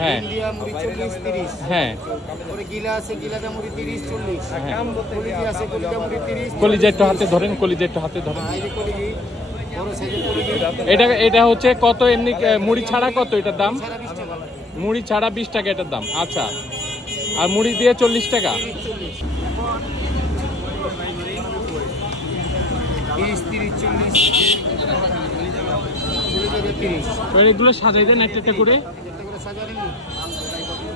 হ্যাঁ ইন্ডিয়া মুড়ি 40 30 হ্যাঁ পরে গিলা আছে গিলাটা মুড়ি 30 40 কলিজি আছে কলিজা মুড়ি 30 কলিজা একটু হাতে ধরেন কলিজা একটু হাতে ধরেন এই যে কলিজি বড় সাইজের কলিজি এটা হচ্ছে কত এমনি মুড়ি ছাড়া কত এটার দাম সারা 20 টাকা মুড়ি ছাড়া 20 টাকা এটার দাম আচ্ছা আর মুড়ি দিয়ে 40 টাকা 30 30 40 এগুলো সাজাই দেন একটা একটা করে সাজারেন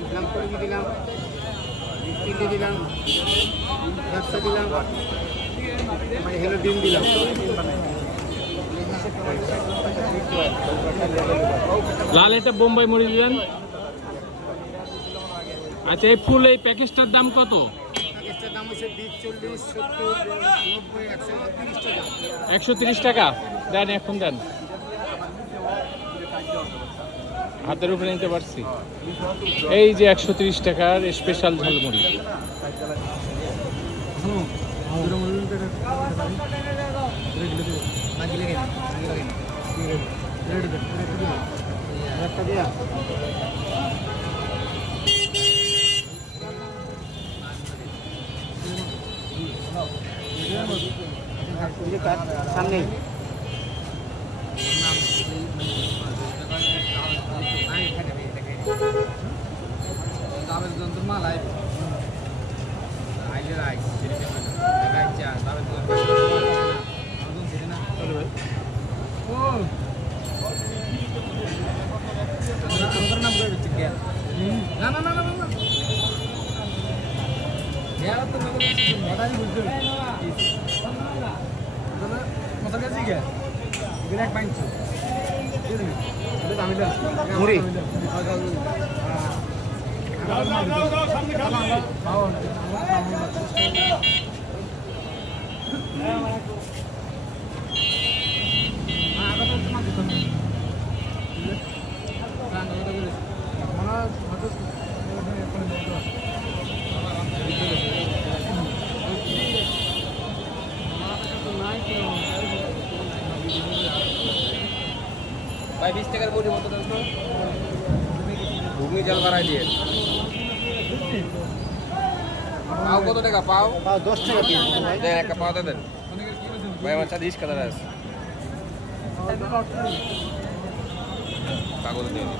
দিলাম কলিজি দিলাম তিনটে দিলাম ব্যবসা দিলাম মানে হেলো ডিম দিলাম লাল এটা বোম্বাই মুড়ি দিলেন আচ্ছা এই ফুল এই প্যাকেজটার দাম কত প্যাকেজটার দাম হচ্ছে 20 40 70 90 130 টাকা দেন এখন দেন হাতের উপরে নিতে পারছি এই যে 130 টাকার স্পেশাল ঝালমুড়ি সামনে মুড়ি ভাই 20 টাকার বড়ি মতো দেন তো ঘুগনি জল বাড়াই দিয়ে পাও কত টাকা পাও 10 টাকা পিস দেন একটা পাও দেন ভাই আমার সাথে 20 টাকা আছে কাগজ দিয়ে দিন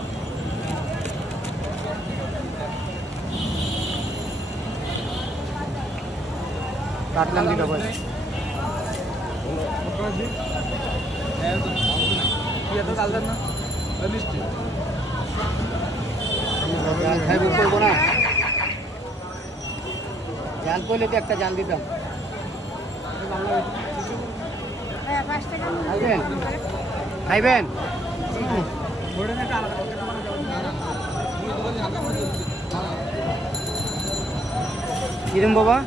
কাটলাম দিটা ভাই জাল করলে তো একটা জাল দিতাম খাইবেন খাইবেন কিরম বাবা